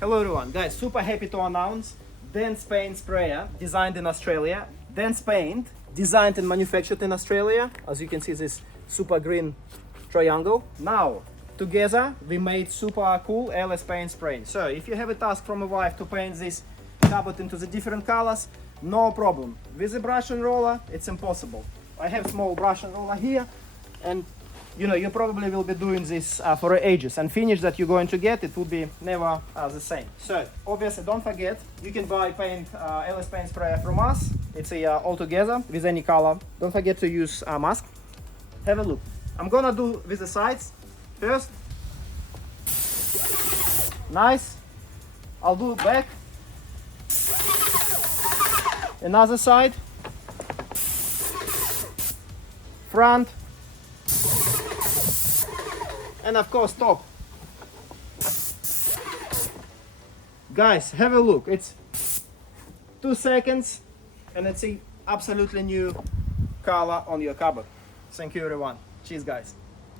Hello everyone, guys, super happy to announce Dense Paint Sprayer, designed in Australia. Dense Paint, designed and manufactured in Australia. As you can see, this super green triangle. Now, together, we made super cool Airless Paint Sprayer. So, if you have a task from a wife to paint this cupboard into the different colors, no problem. With a brush and roller, it's impossible. I have small brush and roller here, and you probably will be doing this for ages, and finish that you're going to get, it will be never the same. So obviously don't forget, you can buy Airless Paint Sprayer from us. It's all together with any color. Don't forget to use a mask. Have a look. I'm gonna do with the sides first. Nice. I'll do back. Another side. Front. And of course top. Guys, have a look. It's 2 seconds and it's an absolutely new color on your cupboard. Thank you everyone. Cheers guys.